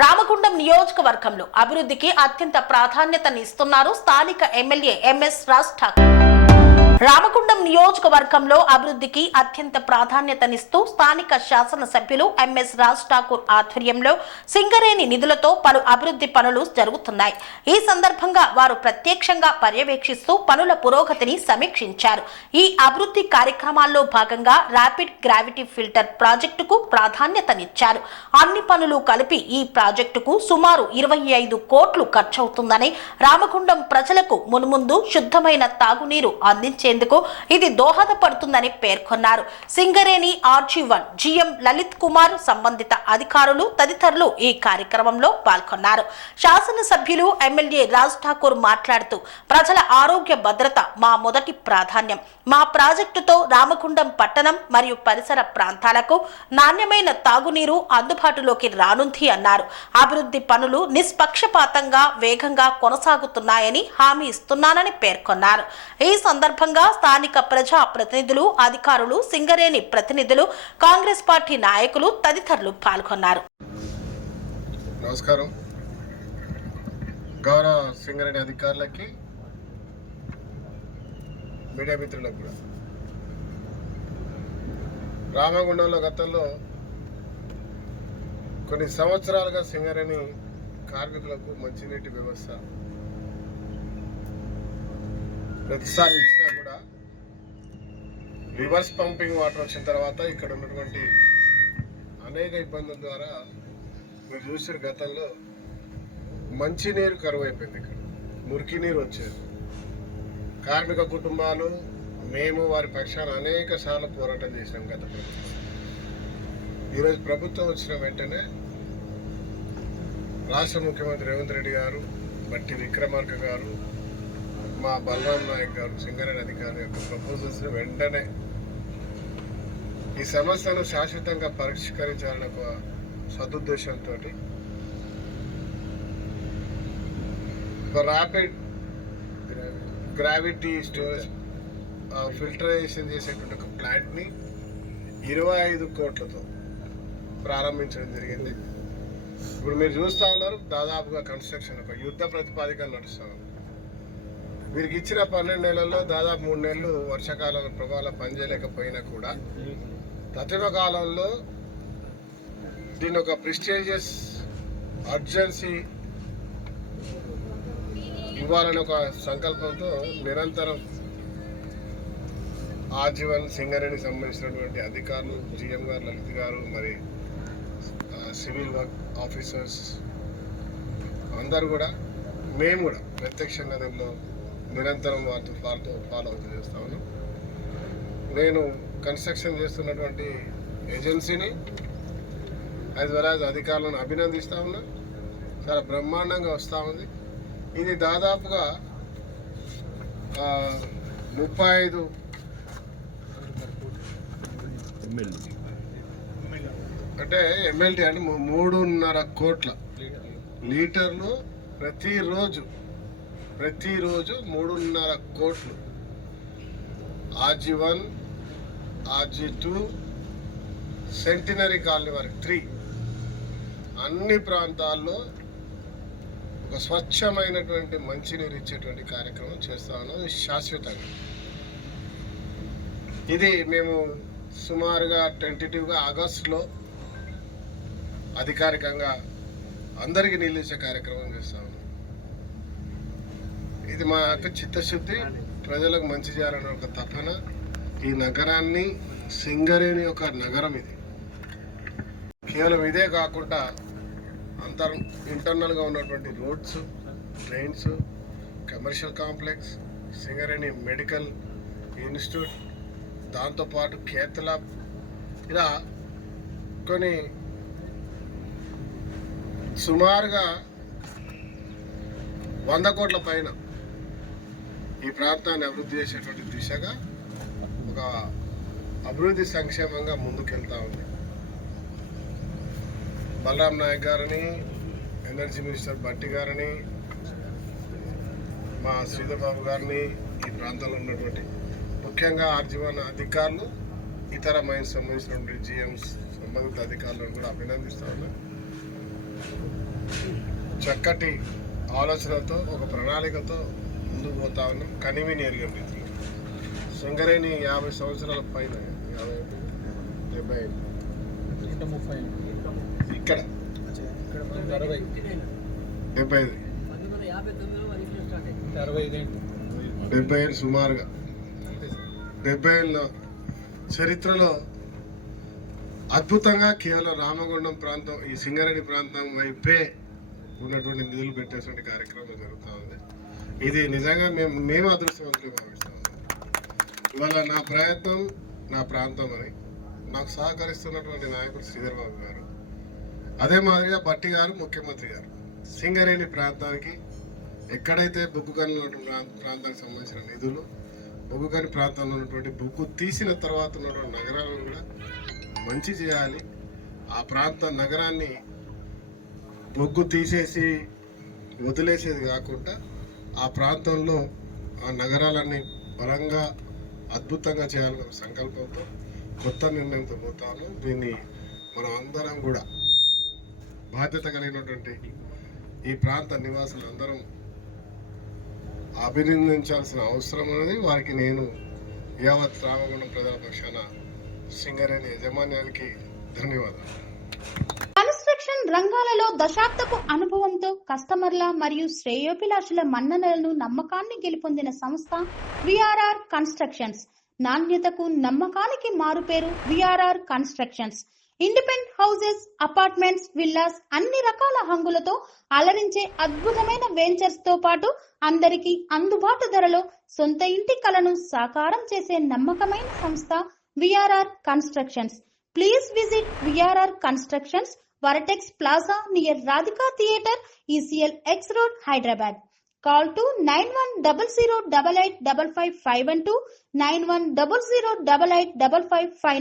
రామగుండం నియోజకవర్గంలో అభివృద్ధికి అత్యంత ప్రాధాన్యతనిస్తున్నారు స్థానిక ఎమ్మెల్యే ఎంఎస్ రాజ్ ఠాకూర్. రామగుండం నియోజకవర్గంలో అభివృద్ధికి అత్యంత ప్రాధాన్యతనిస్తూ స్థానిక శాసనసభ్యులు ఎంఎస్ రాజ్ ఠాకూర్ ఆధ్వర్యంలో సింగరేణి నిధులతో పలు అభివృద్ధి పనులు జరుగుతున్నాయి. ఈ సందర్భంగా వారు ప్రత్యక్షంగా పర్యవేక్షిస్తూ పనుల పురోగతిని సమీక్షించారు. ఈ అభివృద్ధి కార్యక్రమాల్లో భాగంగా ర్యాపిడ్ గ్రావిటీ ఫిల్టర్ ప్రాజెక్టుకు ప్రాధాన్యతనిచ్చారు. అన్ని పనులు కలిపి ఈ ప్రాజెక్టుకు సుమారు 25 కోట్లు ఖర్చవుతుందని, రామగుండం ప్రజలకు మున్ముందు శుద్ధమైన తాగునీరు అందించేందుకు ఇది దోహదపడుతుందని పేర్కొన్నారు. సింగరేణి RG1 GM లలిత్ కుమార్, సంబంధిత అధికారులు తదితరులు ఈ కార్యక్రమంలో పాల్గొన్నారు. శాసనసభ్యులు ఎమ్మెల్యే రాజ్ ఠాకూర్ మాట్లాడుతూ, ప్రజల ఆరోగ్య భద్రత మా మొదటి ప్రాధాన్యం. మా ప్రాజెక్టుతో రామగుండం పట్టణం మరియు పరిసర ప్రాంతాలకు నాణ్యమైన తాగునీరు అందుబాటులోకి రానుంది అన్నారు. అభివృద్ధి పనులు నిష్పక్షపాతంగా వేగంగా కొనసాగుతున్నాయని హామీ ఇస్తున్నానని పేర్కొన్నారు. ఈ సందర్భంగా స్థానిక ప్రజా ప్రతినిధులు, అధికారులు, సింగరేణి ప్రతినిధులు, కాంగ్రెస్ పార్టీ నాయకులు తదితరులు పాల్గొన్నారు. నమస్కారం. గౌరవ సింగరేణి అధికారులకి, మీడియా మిత్రులకు కూడా. రామగుండంలో గతంలో కొన్ని సంవత్సరాలుగా సింగరేణి కార్మికులకు మంచినీటి వ్యవస్థ ప్రతిసారి ఇచ్చినా కూడా రివర్స్ పంపింగ్ వాటర్ వచ్చిన తర్వాత ఇక్కడ ఉన్నటువంటి అనేక ఇబ్బందుల ద్వారా మీరు చూసిన గతంలో మంచినీరు కరువు అయిపోయింది. ఇక్కడ మురికి నీరు వచ్చేది. కార్మిక కుటుంబాలు, మేము వారి పక్షాన అనేక సార్లు పోరాటం చేసినాం గత ప్రభుత్వం. ఈరోజు ప్రభుత్వం వచ్చిన వెంటనే రాష్ట్ర ముఖ్యమంత్రి రేవంత్ రెడ్డి గారు, బట్టి విక్రమార్క గారు, మా బలరాం నాయక్ గారు, సింగరేణి అధికారి యొక్క ప్రపోజల్స్ వెంటనే ఈ సమస్యను శాశ్వతంగా పరిష్కరించాలనే ఒక సదుద్దేశంతో ఒక ర్యాపిడ్ గ్రావిటీ స్టోరేజ్ ఫిల్టరైజేషన్ చేసేటువంటి ఒక ప్లాంట్ని 25 కోట్లతో ప్రారంభించడం జరిగింది. ఇప్పుడు మీరు చూస్తూ ఉన్నారు, దాదాపుగా కన్స్ట్రక్షన్ ఒక యుద్ధ ప్రతిపాదికలు నడుస్తూ ఉంది. వీరికి ఇచ్చిన 12 నెలల్లో దాదాపు 3 నెలలు వర్షాకాలం ప్రభావం పనిచేయలేకపోయినా కూడా ప్రతిమ కాలంలో దీని ఒక ప్రెస్టీజియస్ అర్జెన్సీ ఇవ్వాలని ఒక సంకల్పంతో నిరంతరం RG1 సింగరేణికి సంబంధించినటువంటి అధికారులు, GM గారు, లలిత్ గారు, మరి సివిల్ వర్క్ ఆఫీసర్స్ అందరూ కూడా, మేము కూడా ప్రత్యక్షంగా దీనిలో నిరంతరం వారితో ఫాలో అవుతూ చేస్తా ఉన్నాం. నేను కన్స్ట్రక్షన్ చేస్తున్నటువంటి ఏజెన్సీని యాజ్ వెల్ యాజ్ అధికారులను అభినందిస్తూ ఉన్నా. చాలా బ్రహ్మాండంగా వస్తూ ఉంది. ఇది దాదాపుగా 35 అంటే MLT అంటే 3.5 కోట్ల లీటర్లు ప్రతిరోజు 3.5 కోట్లు. RG1, RG2, సెంటినరీ కాలనీ వరకు 3 అన్ని ప్రాంతాల్లో ఒక స్వచ్ఛమైనటువంటి మంచినీరు ఇచ్చేటువంటి కార్యక్రమం చేస్తా ఉన్నాం. ఇది శాశ్వతంగా. ఇది మేము సుమారుగా టెంటేటివ్గా ఆగస్టులో అధికారికంగా అందరికీ నీళ్ళు ఇచ్చే కార్యక్రమం చేస్తా ఉన్నాం. ఇది మా యొక్క చిత్తశుద్ధి, ప్రజలకు మంచి చేయాలనే ఒక తపన. ఈ నగరాన్ని, సింగరేణి ఒక నగరం ఇది. కేవలం ఇదే కాకుండా ఇంటర్నల్గా ఉన్నటువంటి roads, trains, commercial complex, Singareni medical institute, దాంతోపాటు కేతల, ఇలా కొన్ని సుమారుగా 100 కోట్ల పైన ఈ ప్రాంతాన్ని అభివృద్ధి చేసేటువంటి దిశగా ఒక అభివృద్ధి సంక్షేమంగా ముందుకెళ్తా ఉంది. బలరాం నాయక్ గారిని, ఎనర్జీ మినిస్టర్ బట్టి గారిని, మా శ్రీధర్ బాబు గారిని, ఈ ప్రాంతంలో ఉన్నటువంటి ముఖ్యంగా RG1 అధికారులు, ఇతర మైన్స్ సంబంధించినటువంటి GMs సంబంధిత అధికారులను కూడా అభినందిస్తా ఉన్నా. చక్కటి ఆలోచనతో ఒక ప్రణాళికతో ముందుకు పోతా ఉన్నాం. కనివిని ఎరిగిన రీతిలో సింగరేణి 50 సంవత్సరాల పైన 70 ఇక్కడ 75 సుమారుగా 70 చరిత్రలో అద్భుతంగా కేవలం రామగుండం ప్రాంతం, ఈ సింగరేణి ప్రాంతం వైపే ఉన్నటువంటి నిధులు పెట్టేటువంటి కార్యక్రమం జరుగుతూ ఉంది. ఇది నిజంగా మేము అదృష్టవంతులు భావిస్తాం. ఇవాళ నా ప్రయత్నం నా ప్రాంతం అని నాకు సహకరిస్తున్నటువంటి నాయకుడు శ్రీధర్ బాబు గారు, అదే మాదిరిగా భట్టి గారు, ముఖ్యమంత్రి గారు సింగరేణి ప్రాంతానికి ఎక్కడైతే బొగ్గు గని ప్రాంతానికి సంబంధించిన నిధులు, బొగ్గు గని ప్రాంతంలో ఉన్నటువంటి బొగ్గు తీసిన తర్వాత ఉన్నటువంటి నగరాలను కూడా మంచి చేయాలి. ఆ ప్రాంత నగరాన్ని బొగ్గు తీసేసి వదిలేసేది కాకుండా ఆ ప్రాంతంలో ఆ నగరాలన్నీ బలంగా అద్భుతంగా చేయాలనే సంకల్పంతో కొత్త నిర్ణయంతో పోతాను. దీన్ని మనం అందరం కూడా బాధ్యత కలిగినటువంటి ఈ ప్రాంత నివాసులందరం అభినందించాల్సిన అవసరం అనేది వారికి నేను యావత్ రామగుండం ప్రజల పక్షాన సింగరేణి యాజమాన్యానికి ధన్యవాదాలు. కన్స్ట్రక్షన్ రంగాలలో దశాబ్దపు అనుభవంతో కస్టమర్ల మరియు శ్రేయోభిలాషుల మన్ననలను, నమ్మకాన్ని గెలుపొందిన సంస్థ విఆర్ఆర్ కన్స్ట్రక్షన్స్. నాణ్యతకు, నమ్మకానికి మారుపేరు VRR constructions. Independent houses, apartments, villas అన్ని రకాల హంగులతో అలరించే అద్భుతమైన వెంచర్స్ తో పాటు అందరికీ అందుబాటు ధరలో సొంత ఇంటి కలను సాకారం చేసే నమ్మకమైన సంస్థ VRR constructions. Please visit VRR Constructions, Varatex Plaza near Radhika Theatre, ECL X Road, Hyderabad. Call to 9100885551 9100885559.